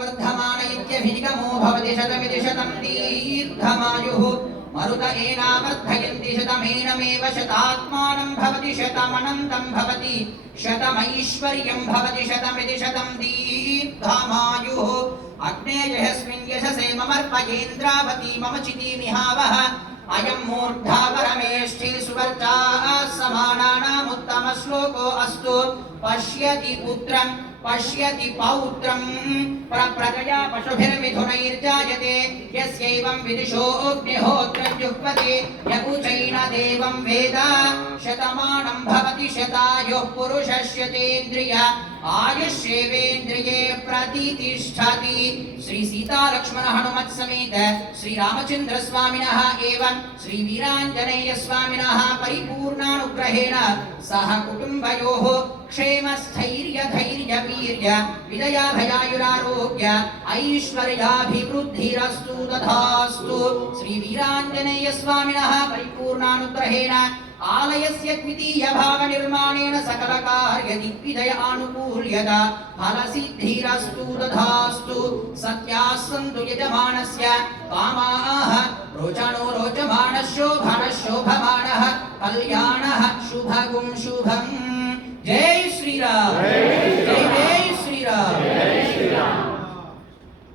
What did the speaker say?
वर्धमान इत्यभिनिगमो भवति शतमिति शतं दीर्घमायुः मरुत एनावर्धयन्ति शतमेनमेव शतात्मानं भवति शतमनन्तं भवति शतमैश्वर्यं भवति शतमिति शतं दीर्घमायुः अग्नेयस्मिन् यशसे ममर्पयेन्द्रावती मम चितिमिहावः अयं मूर्धा परमेष्ठि सुवर्चा समानानामुत्तम श्लोको अस्तु पश्यति पुत्रं पश्यति पौत्रं प्रप्रजया पशुभिर्मिथुनैर्जायते यस्यैवं विदिशोऽग्निहोत्रं जुह्वति य उचैन देवं वेद शतमानं भवति शतायुः पुरुषस्यतेन्द्रिय आयुष्येवेन्द्रिये प्रतितिष्ठति। श्री सीता लक्ष्मण हनुमत् समेत श्री रामचंद्र स्वामिनः एवं श्री वीरांजनेय स्वामिनः परिपूर्णानुग्रहेण सह कुटुंबयोः क्षेम स्थैर्य धैर्य वीर्य विजया भयायुरारोग्य ऐश्वर्याभिवृद्धिरस्तु तथास्तु। श्री वीरांजनेय स्वामिनः परिपूर्णानुग्रहेण आलयस्य द्वितीय भाग निर्माणेन सकल कार्य दिग्विजय आनुकूल्यता फलसिद्धिरस्तु तथास्तु। सत्याः सन्तु यजमानस्य कामाः रोचनो रोचमानः शोभनः शोभमानः कल्याणः शुभगुं शुभम्। जय श्री राम।